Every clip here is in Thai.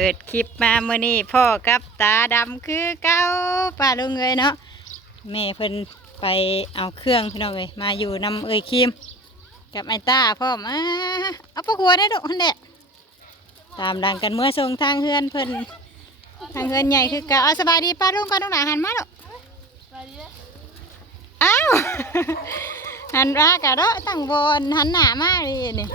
เปิดคลิปมาเมื่อนี้พ่อกับตาดำคือเก้าป้าลุงเลยเนาะแม่เพิ่นไปเอาเครื่องพี่น้องเลยมาอยู่นำเอ่ยครีมกับไอ้ตาพ่อมาเอาปะหัวได้ดอกนั่นแหละตามดังกันเมื่อส่งทางเฮือนเพิ่นทางเฮือนใหญ่คือเก่าเอาสบายดีป้าลุงก่อนตรงไหนหันมาดอกอ้าวหันมากะเนาะตั้งบนหันหน้ามาเลยนี่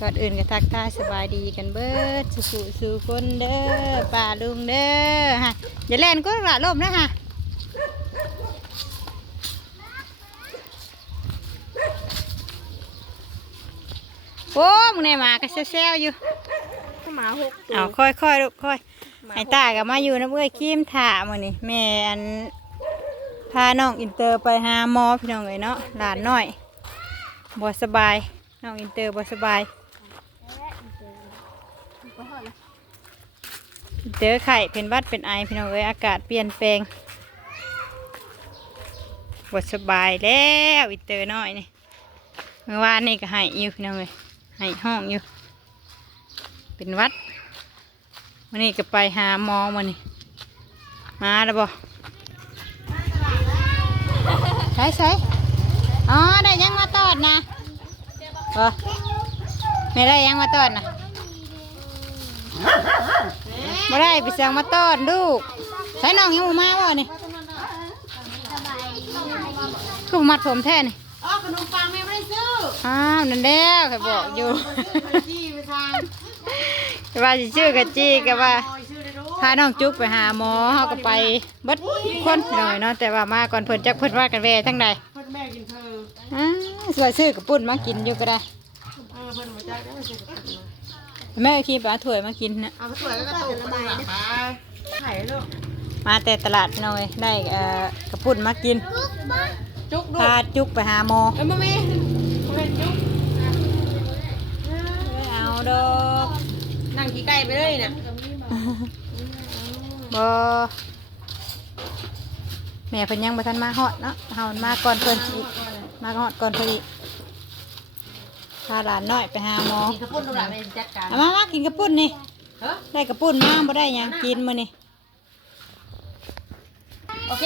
ก่อนอื่นก็ทักทายสบายดีกันเบิดสู่สู่สู่คนเด้อป่าลุงเด้อฮะอย่าเล่นก็ละลมนะฮะโอ้มึงเนี่ยมาก็เซลๆอยู่ข้าหมาหกตัวเอาค่อยค่อยๆลูกค่อยไอ้ตาก็มาอยู่นะเพื่อคิมถ่ามือนี่แม่อันพาน้องอินเตอร์ไปหาหมอพี่น้องเลยเนาะหลานน้อยบ่สบายน้องอินเตอร์บ่สบาย เจอไข่เป็นวัดเป็นไอพี่น้องเอ้ยอากาศเปลี่ยนแปลงบดสบายแล้วอินเตอร์น้อยนี่เมื่อวานนี่ก็ให้อยู่พี่น้องเอ้ยให้ห้องอยู่ เป็นวัดวันนี้ก็ไปหาหมอมานี่มาแล้วบ่ใช่ใช่อ๋อได้ยังมาตอดนะบ่ไม่ได้ยังมาตอดนะ มาได้ไปเสั่งมาต้อนลูกใช้น้องยังบ่มาบ่นี่คือบ่มัดผมแท้นี่อ๋อขนมปังแม่ไม่ได้ซื้ออ้าวนั่นแล้วเคยบอกอยู่จี้ไปทางว่าสิชื่อกะจี้ก็ว่าพาน้องจุ๊กไปหาหมอเฮาก็ไปเบิดคนหน่อยเนาะแต่ว่ามาก่อนเพิ่นจักเพิ่นว่ากันแว่ทั้งใดเพิ่นแม่กินเธออ้าวสวยซื้อกระปุ้นมากินอยู่ก็ได้เออเพิ่นมาจ้าได้ แม่คีบเอาถ้วยมากินนะเอาไปสวยแล้วก็ตุกระบายไปไข่ลูกมาแต่ตลาดพี่น้อยได้เอ่อกระปุ้นมากินจุกดูพาจุกไปหาหมอเอ้ยมาแม่มาแม่จุกเอาดอกนั่งขี้ไก่ไปเลยน่ะบแม่เพิ่นยังบ่ทันมาฮอดเนาะเฮามาก่อนเพิ่นอีกมาฮอดก่อนเพิ่นอีก พาหลานน้อยไปหาหมอกินข้าวปุ้นดูหล่ะแม่จัดการเอามามากินกระปุ้นนี่เฮ้อได้กระปุ้นมาบ่ได้หยังกินมื้อนี่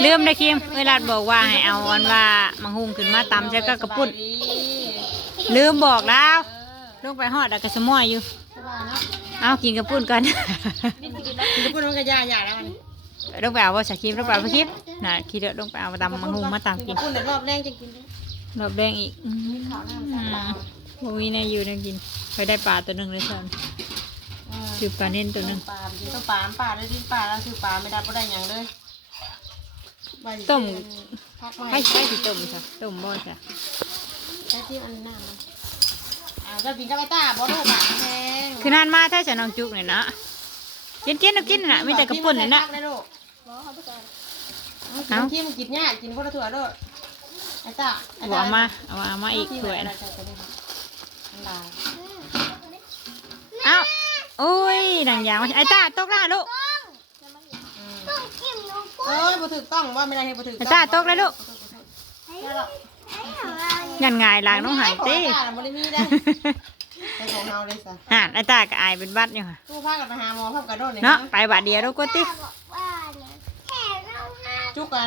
ลืมได้อคิมเวลาบอกว่าให้เอาอันว่ามังหุงขึ้นมาตำใช่ก็กระปุ้นลืมบอกแล้วลงไปฮอดแล้วก็สมอยอยู่เอากินกระปุ้นก่อนกินข้าวปุ้นมันก็ยาหยาแล้วมันลงไปเอาว่าสาคิมลงไปเอาไปคิมน่ะคิดเด้อลงไปเอาตำมังหุงมาตำกิกินนข้าวปุ้นเดี๋ยวรอบแรกจะกินได้รอบแดงอีกอืมโอ้ยน่า อยู่น่ากินไปได้ปลาตัวหนึ่งเลยสันคือปลาเน้นตัวหนึ่งปลากินต้มปลาปลาได้ดินปลาแล้วคือปลาไม่ได้บ่ได้หยังเลยต้มพักมาให้ให้ใช่สิต้มค่ะต้มบ่จ้ะใช้ที่อันหน้ามันอ่าจะกินกับไอ้ตาบ่ลูกอะแพงคือนานมาถ้าจะน้องจุกเนี่ยนะกินกินเอากินน่ะมีแต่กระปุ่นเลยนะได้ลูกเอ้าที่มันกินเนี่ยกินคนละถั่วด้วยไอ้ตาไอ้บอตากมาเอามาเอามาอีกถ้วยนะนะเอ้าโอ้ยหนังยางมาไอ้ตาตกล่าลูกเอ้ยบ่ถูกต้องว่าไม่ได้ให้บ่ถูกไอ้ตาตกเลยลูกยันไงายหลางน้องหายตีไอ้ตาบ่ได้มีได้ไปของเฮาเลยซะห่านไอ้ตาก็อายเป็นบัดอยู่ค่ะตู้พากันไปหาหมอพากันโดนเนาะไปบาดเดียวลูกก็ติ จุกอะ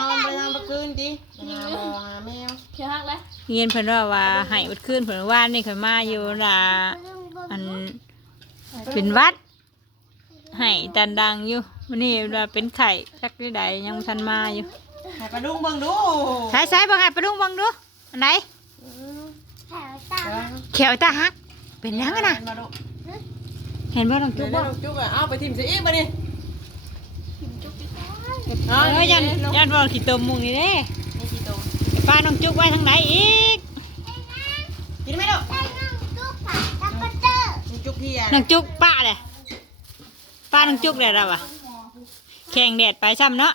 นอนไปทางตะคืนติหาหมอหาแมวเงียนเพิ่นว่าว่าให้อุดขึ้นเพิ่นว่านี่เคยมาอยู่ล่ะอันเป็นวัดให้ตันดังอยู่วันนี้ว่าเป็นไข่สักใดยังบ่ทันมาอยู่ให้ปลาดุงเบิ่งดูใช้ใช้บังไงไปดุงบังดูอันไหนเขียวตาฮักเป็นยังไงนะมาดูเห็นว่าน้องจุจุ๊กบบ่บ่จุกอะเอาไปทิ่มสิอีกบ่ดิ เออยันยันบอกขี่ตมมุงนี่เด้นี่ที่โตป้าน้องจุ๊บไว้ทางไหนอีกกินไหมลูกนี่จุกพี่อะน้องจุ๊บป้าเลยป้าน้องจุ๊บเลยเราอะแข่งแดดไปซ้ำเนาะ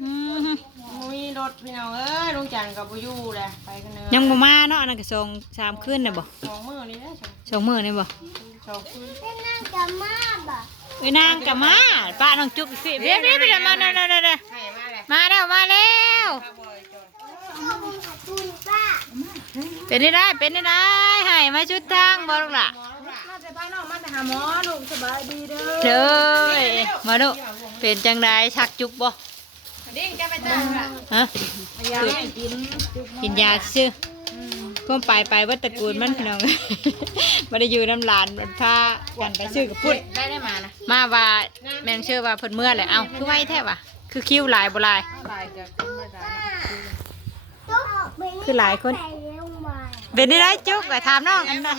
อืมมุ้ยรถพี่น้องเอ้ยลุงจันทร์กับบุยูแหละไปกันเนอะยังบ่มาเนาะอันนั่นก็ส่งสามคืนน่ะบ่สองมื้อนี่นะสองมื้อนี่บ่สองคืนเอ้ยนางก็มาป้าน้องจุ๊บสิเบี้ยเบี้ยเบี้ยมาเด้อเด้อเด้อเด้อให้มาเลยมาแล้วมาแล้วข้าวบอยจอยเป็นได้ได้เป็นได้ได้ให้มาชุดทางบ่ลูกล่ะมาแต่บ้านนอกมาแต่หาหมอลูกสบายดีเด้อเด้อมาดูเป็นจังไดชักจุกบ่ดิ้งแกไปจ้าฮะยาให้กินยาซื่อ พ่วมไปไปวัดตระกูลมันพี่น้องบ่ได้อยู่น้ำหลานมันพากันไปซื้อกับพุ่นได้ได้มานะมาว่าแม่นเชื่อว่าเพิ่นเมื่อแหละเอ้าคือไว้แท้วะคือคิวหลายบ่หลายลายกับคนมาจ้าคือหลายคนเป็นได้ไรจุกอะถามน้องอันนั้น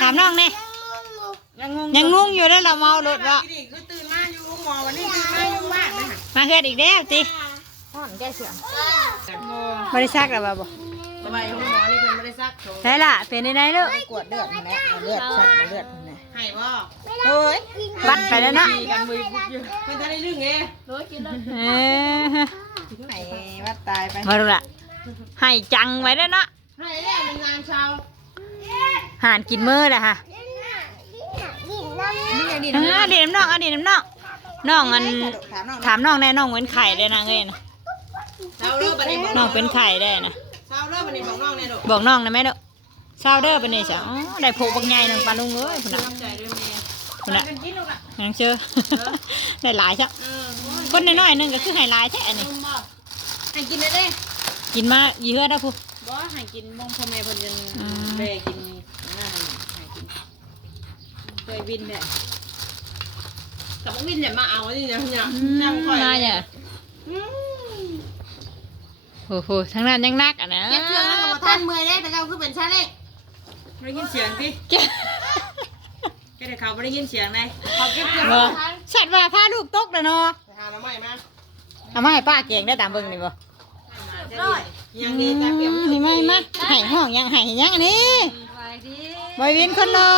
ถามน้องนี่ยังงงยังงงอยู่แล้วเราเมารถวะนี่คือตื่นมาอยู่หมอวันนี้ตื่นมาอยู่บ้านนะมาเฮ็ดอีกแล้วติห่อนแกเสียงบ่ได้ซักแล้วบ่บ่สบายของหมอนี่เพิ่น ไม่ได้ซักโถได้ล่ะเป็นได้ไรลูก กวดเลือดนะเลือดซักเลือดนะให้บ่เฮ้ยวัดไปแล้วเนาะกันมือปุ๊บอยู่เพิ่นจะได้ลึงเองร้อยกินแล้วเออให้วัดตายไปมาดูล่ะให้จังไว้แล้วเนาะให้แล้วมันงานเช้าหานกินมื้อแหละค่ะนี่ไงดิเออดีน้ำน้องเอาดีน้ำน้องน้องอันถามน้องถามน้องแน่น้องเป็นไข่ได้นะเอ้ยนะเช้าเลิกบัดนี้น้องเป็นไข่ได้นะ เช้าเลิกบัดนี้บอกน้องแน่ลูกบอกน้องนะแม่เด้อซาวเด้อเป็นนี่จ้ะอ๋อได้โผบักใหญ่หนึงปลาลุงเอ้ยพุ่นน่ะน้ำใจด้วยแม่พุ่นน่ะกันกินลูกอะยังเชื่อได้หลายจ้ะเออคนน้อยๆหนึงก็คือให้หลายแท้อันนี้ให้กินได้เด้กินมายี่เฮือได้ผู้บ่ให้กินมงพ่อแม่เพิ่นยังอืมเบกินน่าให้กินเคยวินเนี่ยกับวินเนี่ยมาเอานี่นะเนี่ยนั่งคอยมาเนี่ย โอ้โหทั้งนั้นยังนักอะนะเก็บเครื่องแล้วก็ท่านเมื่อยได้แต่เขาคือเป็นชาเล่ไม่ได้ยินเสียงสิเก็บแกแต่เขาไม่ได้ยินเสียงเลยเขาเก็บเครื่องบ่สัตว์ว่าพาลูกตกแล้วเนาะหาน้ำใหม่มาเอามาให้ป้าเก่งได้ตามเบิ่งนี่บ่ร้อยยังดีตาเปียกนี่มามาให้ห้องยังให้ยังอันนี้บอยวินคนรอ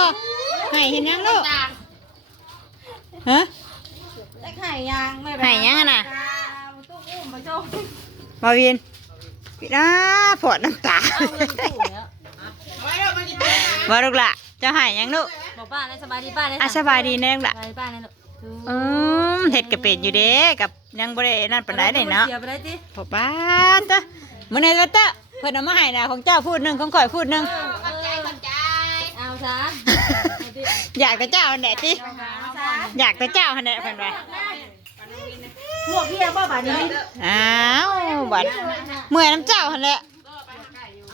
ให้เห็นยังลูกฮะ ได้ไข่ยางไม่ให้ยังอะน่ะตู้อุ้มมาโชว์บอยวิน ปิดาปวดน้ำตาไว้เดี๋ยวมันจะเป็นว่าลูกละเจะให้ยังลูกบอกป้าเลยสบายดีป้าเลยอะสบายดีแน่ลูกละสบายดีป้าเลยลูกอืมเห็ดกระเป็ดอยู่เด้กับยังบ่ได้นั่นปานใดเลยเนาะเสียไปได้ติพอป้านเด้อมื้อนี้ก็เตอะเพิ่นเอามาให้นะของเจ้าพูดหนึงของข่อยพูดหนึงขอบใจขอบใจเอาซะอยากแต่เจ้าหั่นแหละติเอาซะอยากแต่เจ้าหั่นแหละเพิ่นว่า พวกพี่บ่บาดนี้อ้าวบัดเมื่อยน้ำเจ้าหั่นแหละ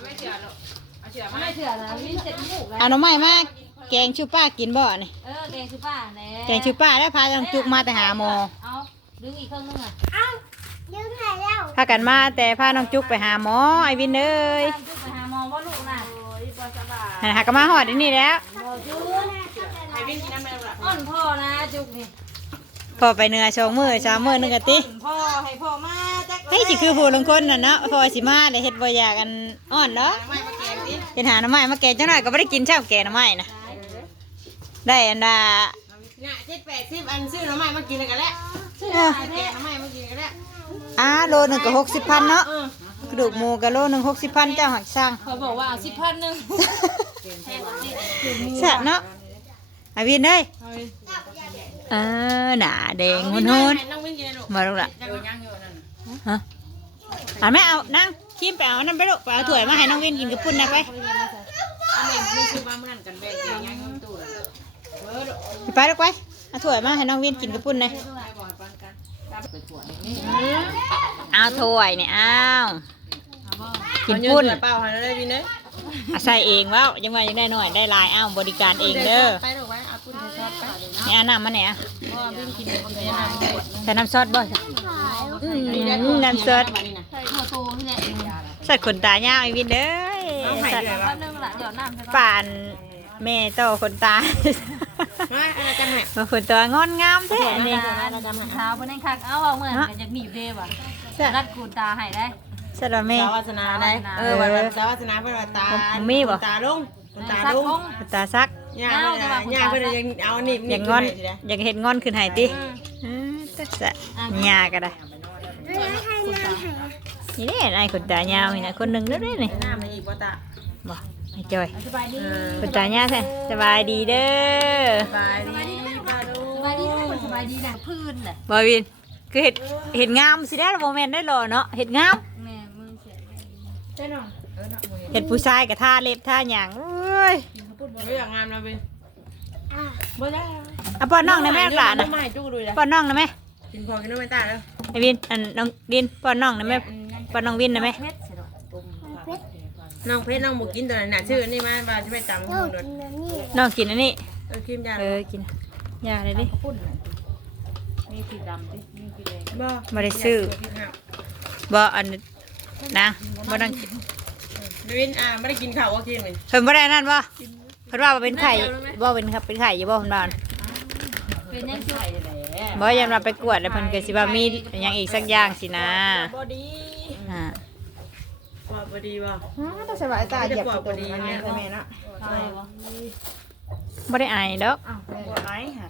ไม่เชื่อหรอกเอาเชื่อไม่เถื่อนะวิ่งเสร็จลูกแล้วเอาหน่อไม้มาแกงชูป้ากินบ่นี่เออแกงคือป้าแน่แกงชูป้าแล้วพาจังจุกมาแต่หาหมอเอาดึงอีกเครื่องนึงอะพากันมาแต่พาน้องจุกไปหาหมอไอ้วินเอ้ยตามจุกไปหาหมอว่าลูกน่ะโอ้ยบ่สบายนั่นหาก็มาหอดที่นี่แล้วบ่จุกใครวิ่งกินน้ำแม่ละอ่อนพ่อนะจุกนี่ พอไปเหนือสองมือสามมือนึงกะติพ่อให้พ่อมาจักเฮ้ยสิคือผู้ลงคนน่ะเนาะพอสิมาได้เฮ็ดบ่อยากกันอ่อนเนาะไม่มาเกมดิเฮ็ดหาหน่อไม้มาแกงจังหน่อยก็บ่ได้กินเช้าแกงหน่อไม้นะได้อันน่ะเนี่ยเจ็ดแปดสิบอันซื้อน้ำใหม่มากินกันแล้วเออแกน้ำใหม่มากินกันแล้วอ่าโลหนึงก็60,000เนาะเออกระดูกหมูก็โลหนึง60,000เจ้าหักสร้างเขาบอกว่าเอาสิบพันหนึ่งแซ่บเนาะไอ้วินเอ้ย เออหน้าแดงหุ่นนั่ๆงวิ่งกินลูกมาลูกละจะเป็นยังอยู่นั่นฮะอ่านไม่เอานั่งคิมไปเอานั่นไปลูกไปเอาถ้วยมาให้น้องวินกินกับปุ่นนะไปอันนี้มีซื้อมาเมื่อนั้นกันแบ่งยังยังตู้เออไปลูกไปเอาถ้วยมาให้น้องวินกินกับปุ่นนะไปบ่อยปันกันไปตรวจนี่เอาถ้วยเนี่ยเอากินปุ่นเปล่าให้ได้ดีเนอะเอาใส่เองเว้ายังว่ายังได้หน่อยได้หลายเอาบริการเองเด้อ นี่เอาน้ำมาเนี่ยเพราะวิ่งกินคนเดียวนะใส่น้ำซอสบ่จ้ะอืมน้ำซอสใส่หัวโตที่เนี่ยใส่ขนตายาวไอ้วินเด้อใส่พันหนึ่งละเดี๋ยวน้ำใช่ปะป่านแม่โตขนตามาอะไรกันเนี่ยมาขนตัวงอนงามแท้นี่เท้าไปนั่งคักเอาเอาเหมือนกันอยากหนีบเด้ว่ะใส่รัดกูตาให้ได้ใส่ละแม่สาวาสนาได้เออวันสาวาสนาเพื่อนตาตาลงตาซัก ลงคงขนตาซักย่าย่าเพื่อนยังเอาหนีบอย่างงอนอยากเห็นงอนขึ้นใหายติอ่าตัดสะยาก็ได้นี่แน่นายขนตายาวนี่นะคนหนึ่งแล้วนี่นี่หน้ามันอีกว่าตาบ่ไอ้จอยสบายดีขนตายาวใช่สบายดีเด้อบายดีบายดูสบายดีสบายดีนะพื้นน่ะบอยวินคือเห็ดเห็ดงามสิได้โมเมนต์ได้หรอเนาะเห็ดงาม แม่มือเสียใช่หนอเห็ดผู้ชายกับท่าเล็บท่าหยางเอ้ยกินข้าว พูดบ่ไม่อยากงามนะบินบ่ได้อะป้อนน้องได้ไหมหลานนะนะไม่จุกดูเลยป้อนน้องได้ไหมกินพอกินน้ำไม่ตาแล้วไอ้วินอันน้องดินป้อนน้องได้ไหมป้อนน้องวินได้ไหมเพชรสิเนาะน้องเพชรน้องบุกินตัวนั้นน่ะชื่อนี่มาว่าจะไปจำคนโดนน้องกินอันนี้เออครีมยาเออกินยาเลยดิปุ่นน่ะมีสีดำดิมีสีแดงบ่บ่ได้ซื้อบ่อันนะบ่ต้องบินอ่าไม่ได้กินข้าวว่ากินเลยเพิ่นบ่ได้นั่นบ่ เพิ่นว่าบ่เป็นไข่บ่เป็นครับเป็นไข่อยู่บ่เพิ่นว่าเป็นยังช่วยแหละบ่ยันว่าไปกวดแล้วเพิ่นก็สิว่ามีหยังอีกสักอย่างสินะบอดีอ่าว่าบอดีบ่ต้องสบายตาเหยียบตัวนี้เนี่ยแม่เนาะใช่บ่บ่ได้อายดอกอ้าวบ่ไอ้ค่ะ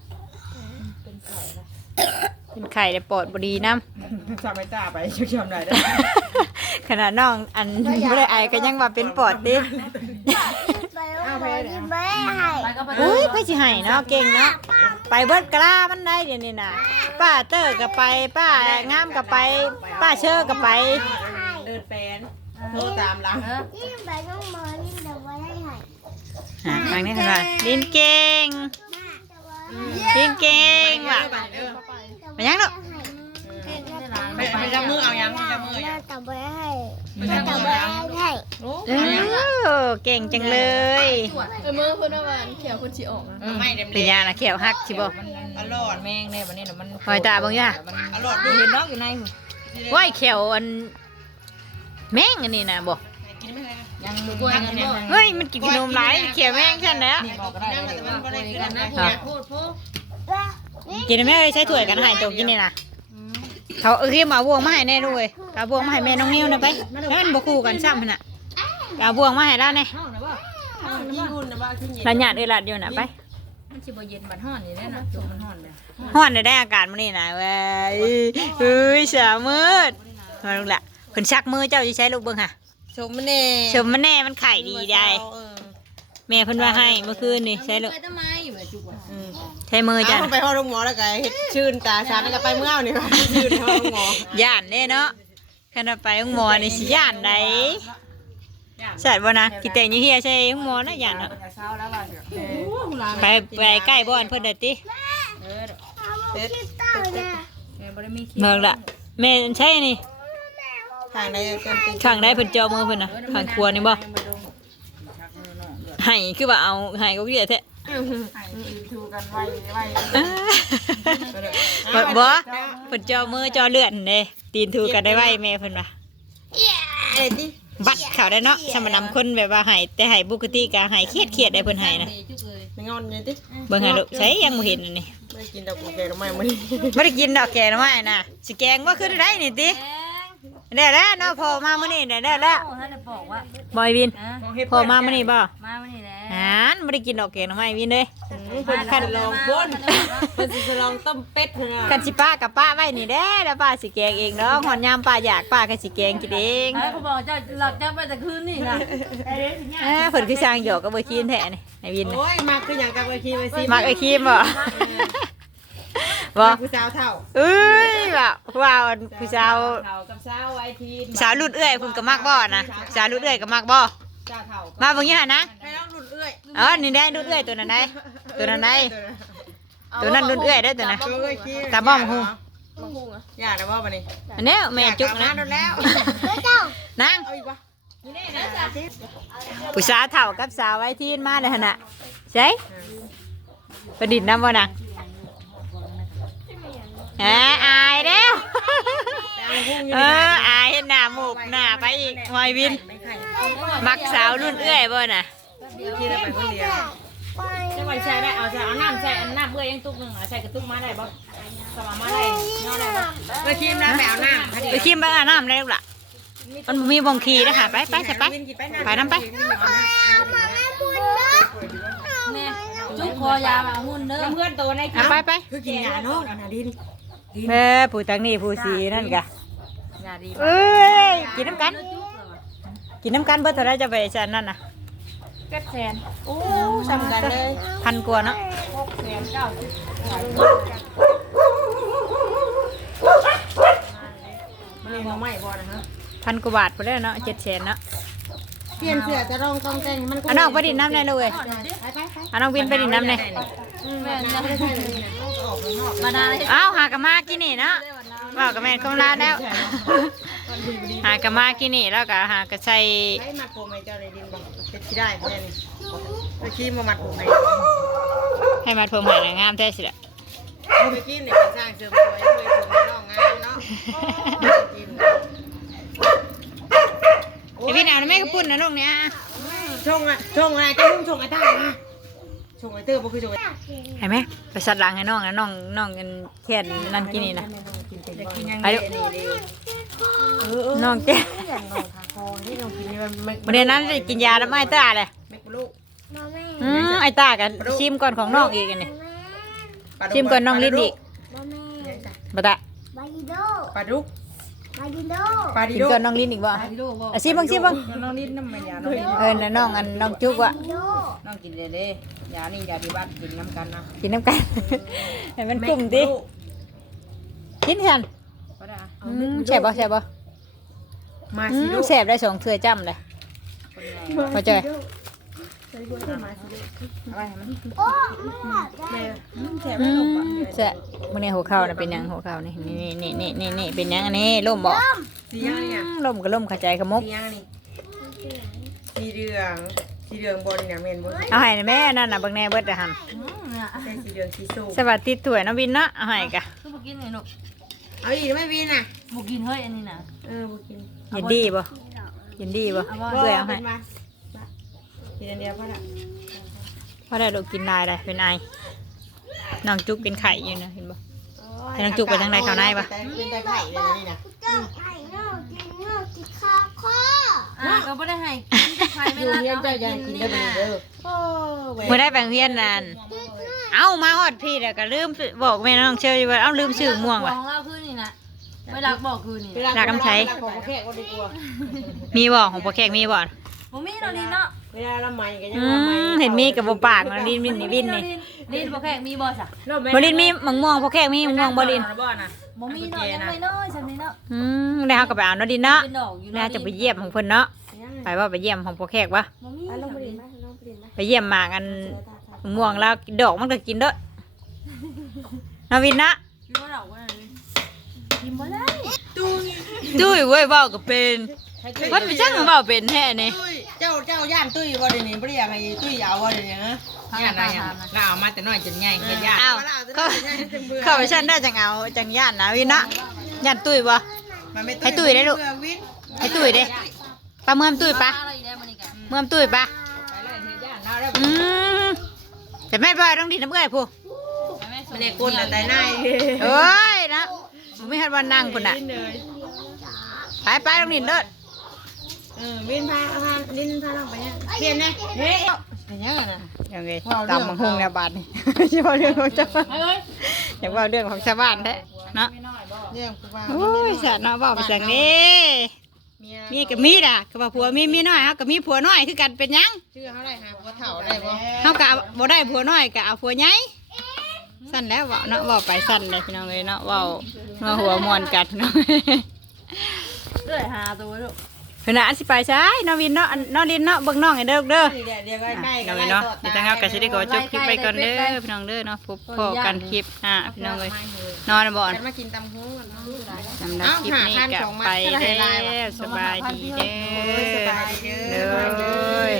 เป็นไข่แต่ปอดบ่ดีนํจำไม่ตาไปชิวๆหน่อยได้ขนาดน้องอันบ่ได้อายก็ยังว่าเป็นปอดดิ เอาไปเลยไปก็ไปอุ้ยเพิ่นสิให้เนาะเก่งเนาะไปเบิดกะลามันได้เดี๋ยวนี้น่ะป้าเตอร์ก็ไปป้างามก็ไป ป้าเชอร์ก็ไปเดินแฟนโทรตามหลังเอออ่าฟังนี่ค่ะว่าดินเก่งดินเก่งว่ะเออมายังเนาะไปไปจับมือเอายังจับมือยังจับไว้ให้ ไปจับมือเอายังให้เออเก่งจังเลยเออมือคนละวันเขียวคนชีออกนะไม่เด็มเป็นยาน่ะเขียวหักสิบ่อร่อยแม่งเนี่ยวันนี้น่ะมันหอยตาเบิ่งย่าอร่อยดูเห็นดอกอยู่ในว้ายเขียวอันแม่งอันนี้น่ะบ่กินไม่ได้ยังกล้วยกันบ่เฮ้ยมันกินขนมหลายเขียวแม่งซั่นแหล้วบอกก็ได้เลยมันก็ได้กันนะอย่าพูดพูดกินได้แม่เอ้ยใช้ถ้วยกันให้ตกกินนี่น่ะ เขาเอ้ยมาบวงมาให้แน่ด้วยเอาบวงมาให้แม่น้องนิ้วนะไปแล้วมันบ่คู่กันซ้ำหั่นน่ะเอาบวงมาให้แล้วแน่ห้องนะบ่ขี้หุ่นนะว่าขี้เย็นระยาดเอลัดอยู่น่ะไปมันสิบ่เย็นบัดฮ้อนนี่แหละนะจุกมันฮ้อนเลยฮ้อนได้ได้อากาศมื้อนี้น่ะเว้ยเอ้ยเสามืดมาลูกละเพิ่นชักมือเจ้าสิใช้ลูกเบิ่งค่ะชมมันเน่ชมมันแน่มันไข่ดีได้แม่เพิ่นว่าให้เมื่อคืนนี่ใช้ลูกไปทำไมบบจุกอะ ใช้มือจ้ะไปห้องโรงหมอแล้วก็เฮ็ดชื่นตาชาแล้วก็ไปเมื่อนี่ชื่นห้องหมอย่านเด้เนาะคันว่าไปห้องหมอนี่สิย่านใดใช่บ่นะกิเตงอยู่เฮียใช่ห้องหมอนะย่านเนาะเช้าแล้วว่าไปไปใกล้บ่อนเพิ่นเด้อติเออเซ็ตแม่บ่ได้มีคิเบิ่งละแม่ใช่นี่ทางใดกันติข้างใดเพิ่นเจาะมือเพิ่นน่ะข้างครัวนี่บ่ให้คือว่าเอาให้ก็เรียแท้ ทูกันไว้ไว้บ่บ่เพิ่นเจาะมือเจาะเลือดเด้ตีนถูกันได้ไว้แม่เพิ่นว่าเอ็ดดิบัดเขาได้เนาะสมานำคนแบบว่าให้แต่ให้ปกติก็ให้เครียดเครียดได้เพิ่นให้นะจุกเลยไม่งอนยังดิเบิ่งให้ลูกใช้ยังบ่เห็นอันนี่ไม่กินดอกกุแกทำไมมันนี่บ่ได้กินดอกแกงหน่อไม้น่ะสิแกงบ่คือได้นี่ติแดงได้แล้วเนาะพอมามื้อนี้ได้แล้วโอ้ท่านได้บอกว่าบอยวินอะพอมามื้อนี้บ่มาวันนี้แหละหานบ่ได้กินดอกแกงหน่อไม้วินเด้เพิ่นคันลองพ่นเพิ่นสิลองต้มเป็ดนะกันสิป้ากับป้าไว้นี่เด้แล้วป้าสิแกงเองเนาะหอนยามป้าอยากป้าก็สิแกงกินเองไอ้เขาบอกเจ้าหลักเจ้าไปแต่คืนนี่นะเอ้อเพิ่นคือสร้างหยอกกับบ่คีนแท้นี่ไอ้วินน่ะโอ้ยมากคือหยังกับไอ้คีไว้สิมักไอ้คีมบ่บ่ผู้สาวเท่าเอ้ยว่าว่าผู้สาวเท่ากับสาวไว้ทีสาวรุ่นเอื้อยเพิ่นก็มักบ่นะสาวรุ่นเอื้อยก็มักบ่สาวเท่ามาเบิ่งอยู่หั่นนะให้น้ องรุ่นเอื้อยอ๋อนี่ได้รุ่นเอื้อยตัวนั้นได้ตัวนั้นได้ตัวนั้นรุ่นเอื้อยได้ตัวนั้นตัวเอ้ยคีตาบ้อมฮู้อย่าได้บ่บัดนี้อันนี้แม่จุกนะโดนแล้วนางเอาอีกบ่ผู้สาวเฒ่ากับสาวไว้ทีนมาเลยหั่นน่ะใช่ประดิษฐ์นำบ่นางแหมอายเด้วเอออายเห็นหน้าหมูกหน้าไปอีกหอยวิน มักสาวรุ่นเอื้อยบ่น่ะ คีได้ไปคนเดียวจะไปใช้ได้เอาใส่เอาน้ำใส่อันน้ำเบื่อยังตุกหนึ่งใส่กระตุกมาได้บ่สมามาได้นอนได้บ่เมื่อคีนะแมวหน้าไปคิมไปอาน้ำได้ลูกล่ะมันมีบงคีนะคะไปไปใส่ไปไปน้ำไปจุกคอยามาหุ่นเด้อเพื่อนตัวในอะไปไปคือกินยาโน้องนะดินแม่ผู้ตังนี่ผู้สีนั่นกะเอ้ยกินน้ำกัน กินน้ำกันเบิดเท่าไรจะไปฉันนั่นน่ะ เก็บแสนโอ้สำคัญเลยพันกว่าเนาะแสนเก้าสิบมันนี่น้องใหม่พอนะฮะพันกว่าบาทไปได้เนาะเจ็ดแสนเนาะเปลี่ยนเสื้อจะลองกองแต่งมันก็เอาน้องไปดินน้ำในเลยไปไปไปเอาน้องวินไปดินน้ำในแม่ยังไม่ได้ใช่เลยนะออกข้างนอกมาดาเลยเอาหากะมากินนี่เนาะบอกกับแม่นคงลาแล้ว หากะมากินนี่แล้วก็หากะใส่ ใช้มัดผมให้เจ้าในดินบอกเป็นที่ได้แม่นี่เมื่อกี้มามัดผมให้ให้มาผมใหายงามแท้สิละเมื่อกี้เนี่ยเป็นสร้างเสริมสวยเลยผมน้องงามเนาะไอพี่หนาวนะแม่ก็ปุ่นนะลูกเนี้ยชงอะชงอะไรจะมุ่งชงไอ้ต้ามา ชงไอ้เตอร์บ่คือชงไอ้เห็นไหมไปสัดหลังให้น้องนะน้องน้องกันแค่นนั่นกินนี่นะอยากกินยังไปไงลูกนี่ดิน้องเจ้อย่างน้องขาคอที่น้องกินนี่มันไม่วันนี้นั้นได้กินยาแล้วไม่ตาเลยไม่ปลุกอืมไอตากันชิมก่อนของน้องอีกอันนี่ชิมก่อนน้องลิ้นอีกบะตะปลาดุก ปลาดิกินโดก่อนน้องลิ้นอีกบ่อะชิมบ้างชิมบ้าง น้องลิ้นน้ำมันยาน้องลิ้นเออนะน้องอันน้องจุกวะน้องกินเด้ๆยานี่ยาที่บ้านกินน้ำกันนะกินน้ำกัน ให้มันกลุ่มดิกินฉันก็ได้อืมแซ่บบ่แซ่บบ่มาอืสิมลูกแซ่บได้สองเทื่อจ้ำเลยพอใจอย อะไรมันอืมแซ่บมื้อนี้หัวเข่าน่ะเป็นหยังหัวเข่านี่นี่นี่นี่นี่นี่เป็นหยังอันนี้ล่มบ่สีย่างนี่อืมล่มก็ล่มขาใจขมกสีย่างนี่สีเหลืองสีเหลืองบนเนี่ยเมนบนเอาให้แม่นั่นน่ะเบิ่งแน่เบิดอะหันใช่สีเหลืองสีส้มสวัสดีถ้วยน้องวินเนาะเอาให้กะคือบุกินไงลูกเอาอีกไม่วินอะบุกินเฮ้ยอันนี้น่ะเออบุกินยินดีบ่ยินดีบ่เบื่อเอาให้มา กินอันเดียวพ่อละพอได้ลูกกินได้ได้เป็นไอน้องจุกเป็นไข่อยู่นะเห็นบ่ให้น้องจุกไปทางใดเขาในปะเป็นตาไข่เลยนี่นะอ่าก็ไม่ได้ให้ใครไม่อยู่รักเรียนเจ้ายังกินได้เป็นเด้อโอ้เว้ยเมื่อได้แบ่งเวียนนั่นเอ้ามาฮอดพี่แล้วก็ลืมบอกแม่น้องเชยอยู่ว่าเอ้าลืมชื่อม่วงว่ะของเราคือนี่นะไม่รักบอกคือนี่รักกำใช้ของแขกก็ดีกว่ามีบ่ของพ่อแขกมีบ่ผ มมีเราดินเนาะเวลาละไมกันยังอืละไมมเห็นมีกับบ่ปากนะลินวินนี่วินนี่ดินบ่แขกมีบ่จ้ะบ่ลินมีมังม่วงพ่อแขกมีมังม่วงบ่ลินบ่นะบ่มีเนาะยังไม่น้อยฉันนี่เนาะอืมได้เฮาก็ไปเอาเนาะดินเนาะเป็นดอกอยู่น่าจะไปเยี่ยมของเพิ่นเนาะไปว่าไปเยี่ยมของพ่อแขกวะบ่มีลงไปดินไหมลงไปดินไหมไปเยี่ยมหมากอันมังม่วงแล้วดอกมันก็กินเด้อนาวินนะกินบ่ดอกว่าเลยกินบ่ได้ตุ้ยเว้ยเว้าก็เป็น มันเป็นจังเว้าเป็นแท้นี่ตุ้ยเจ้าเจ้าย่านตุ้ยบ่เดี๋ยวนี้บ่ได้อยากให้ตุ้ยเอาบ่เดี๋ยวนี้ฮะย่านอะไรอะเราเอามาแต่น้อยจนใหญ่เฮ็ดย่านอ้าวเขาเขาไปชั้นได้จังเอาจังย่านนะวินนะย่านตุ้ยบ่ให้ตุ้ยได้ลูกวินให้ตุ้ยเด้ปลาเมือมตุ้ยปะอะไรอีกแล้วมันอีกอะเมือมตุ้ยปะไปเลยเฮ็ดย่านเราแล้วอืมแต่แม่บ่ต้องดีน้ำเอื้อยผู้มันได้ก้นแต่นายเอ้ยนะบ่ไม่ทันวันนั่งพุ่นน่ะไปไปต้องดินเด้อ เออวินพาพาดินพาเราไปเนี่ยเปลี่ยนนะเฮ้ยอย่างเงี้ยนะยังไงตามมังคงแนวบาดนี่ใช่ว่าเรื่องของชาวบ้านเฮ้ยอยากว่าเรื่องของชาวบ้านแท้เนาะเรื่องกูว่าโอ้ยสัตว์เนาะเว้าไปสั่งนี้เมียมีกับมีด่ะก็ว่าผัวมีมีน้อยเฮาก็มีผัวน้อยคือกันเป็นหยังชื่อเขาได้หาผัวเฒ่าได้บ่เฮาก็เอาบ่ได้ผัวน้อยก็เอาผัวใหญ่สั้นแล้วเว้าเนาะเว้าไปสั้นเลยพี่น้องเอ้ยเนาะเว้าเมื่อหัวมวนกันพี่น้องเอ้ยเอ้ยหาตัวลูก เพิ่นน่ะอันสิไปใช้น้องวินเนาะอันน้องลินเนาะเบิ่งน้องให้เด้อเด้อ นี่เดี๋ยวเดี๋ยวใกล้ๆน้องวินเนาะเดี๋ยวจังเฮาก็สิได้ขอจบคลิปไปก่อนเด้อพี่น้องเด้อเนาะพบพอกันคลิปอ่าพี่น้องเอ้ยนอนบ่อนจะมากินตำหูกันเนาะ สำหรับคลิปนี้ก็ไปแล้วสบายดีเด้สอบายดีเด้เด้อ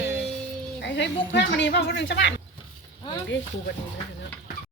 ไอ้เฮ้ยบุ๊กเพื่อนมานี่ว่าคนหนึ่งชาวบ้านเดี๋ยวดิครูกันนี่นะเนาะ